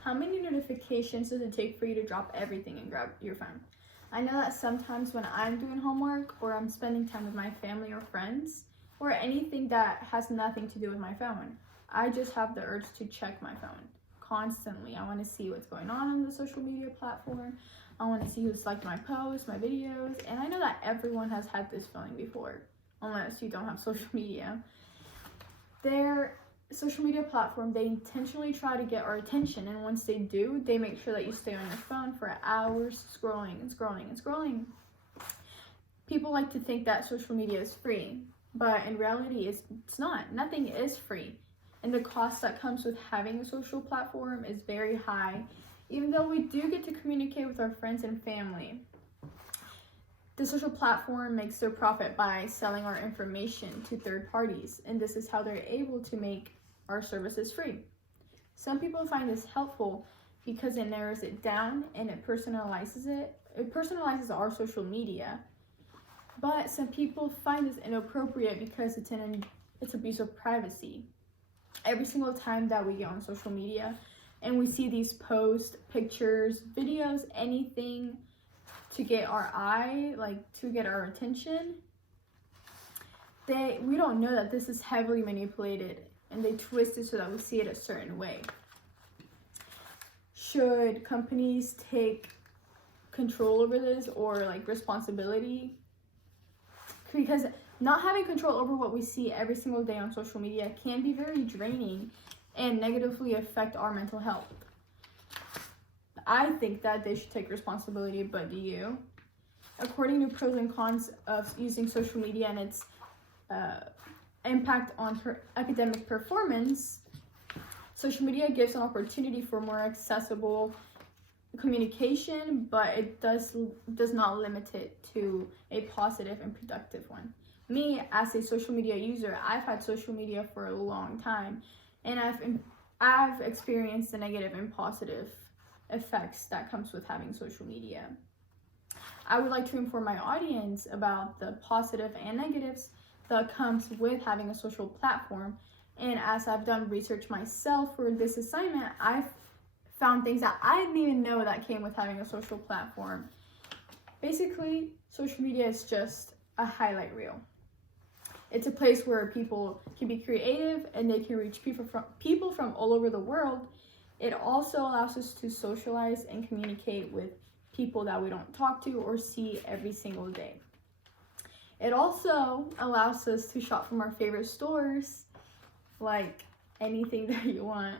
How many notifications does it take for you to drop everything and grab your phone? I know that sometimes when I'm doing homework or I'm spending time with my family or friends or anything that has nothing to do with my phone, I just have the urge to check my phone constantly. I want to see what's going on the social media platform. I want to see who's liked my posts, my videos, and I know that everyone has had this feeling before, unless you don't have social media. Their social media platform, they intentionally try to get our attention, and once they do, they make sure that you stay on your phone for hours scrolling and scrolling and scrolling. People like to think that social media is free, but in reality it's not. Nothing is free, and the cost that comes with having a social platform is very high, even though we do get to communicate with our friends and family. The social platform makes their profit by selling our information to third parties, and this is how they're able to make our services free. Some people find this helpful because it narrows it down and it personalizes it. It personalizes our social media. But some people find this inappropriate because it's abuse of privacy. Every single time that we get on social media and we see these posts, pictures, videos, anything to get our eye, like to get our attention, we don't know that this is heavily manipulated and they twist it so that we see it a certain way. Should companies take control over this or like responsibility? Because not having control over what we see every single day on social media can be very draining and negatively affect our mental health. I think that they should take responsibility, but do you? According to pros and cons of using social media and its impact on academic performance, social media gives an opportunity for more accessible communication, but it does not limit it to a positive and productive one. Me, as a social media user, I've had social media for a long time, and I've experienced the negative and positive effects that comes with having social media. I would like to inform my audience about the positive and negatives that comes with having a social platform. And as I've done research myself for this assignment, I've found things that I didn't even know that came with having a social platform. Basically, social media is just a highlight reel. It's a place where people can be creative and they can reach people from all over the world. It also allows us to socialize and communicate with people that we don't talk to or see every single day. It also allows us to shop from our favorite stores, like anything that you want.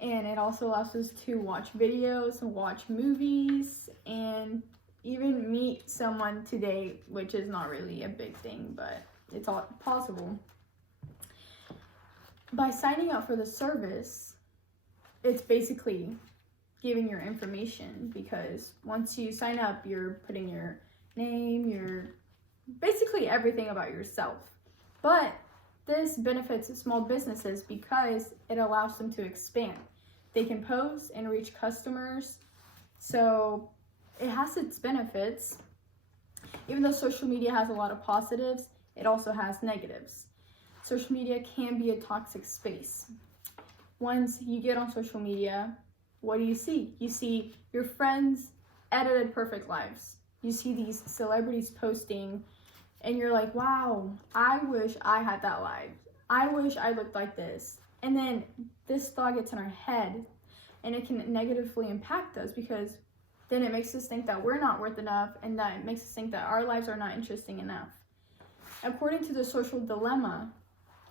And it also allows us to watch videos and watch movies and even meet someone today, which is not really a big thing, but it's all possible. By signing up for the service, it's basically giving your information, because once you sign up, you're putting your name, basically everything about yourself. But this benefits small businesses because it allows them to expand. They can post and reach customers, so it has its benefits. Even though social media has a lot of positives, it also has negatives. Social media can be a toxic space. Once you get on social media, what do? You see your friends' edited perfect lives. You see these celebrities posting, and you're like, wow, I wish I had that life. I wish I looked like this. And then this thought gets in our head, and it can negatively impact us, because then it makes us think that we're not worth enough, and that it makes us think that our lives are not interesting enough. According to the social dilemma,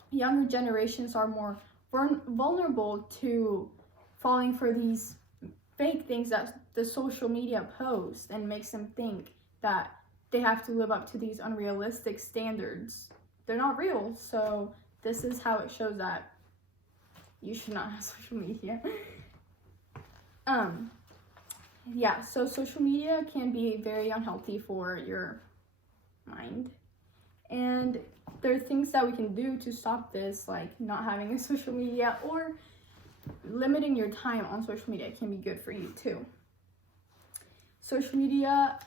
younger generations are more vulnerable to falling for these fake things that the social media posts, and makes them think that they have to live up to these unrealistic standards. They're not real, so this is how it shows that you should not have social media. So social media can be very unhealthy for your mind, and there are things that we can do to stop this, like not having a social media, or limiting your time on social media can be good for you too. Social media,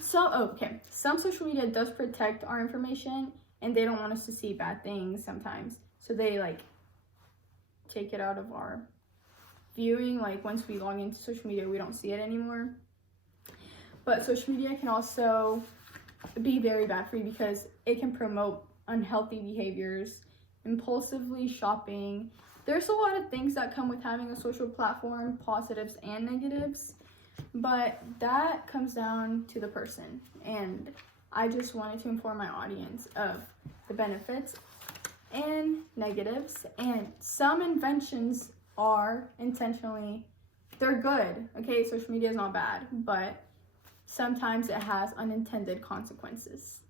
some social media does protect our information, and they don't want us to see bad things sometimes, so they take it out of our viewing. Like once we log into social media, we don't see it anymore. But social media can also be very bad for you because it can promote unhealthy behaviors, impulsively shopping. There's a lot of things that come with having a social platform, positives and negatives, but that comes down to the person. And I just wanted to inform my audience of the benefits and negatives. And some inventions are intentionally, they're good, okay? Social media is not bad, but sometimes it has unintended consequences.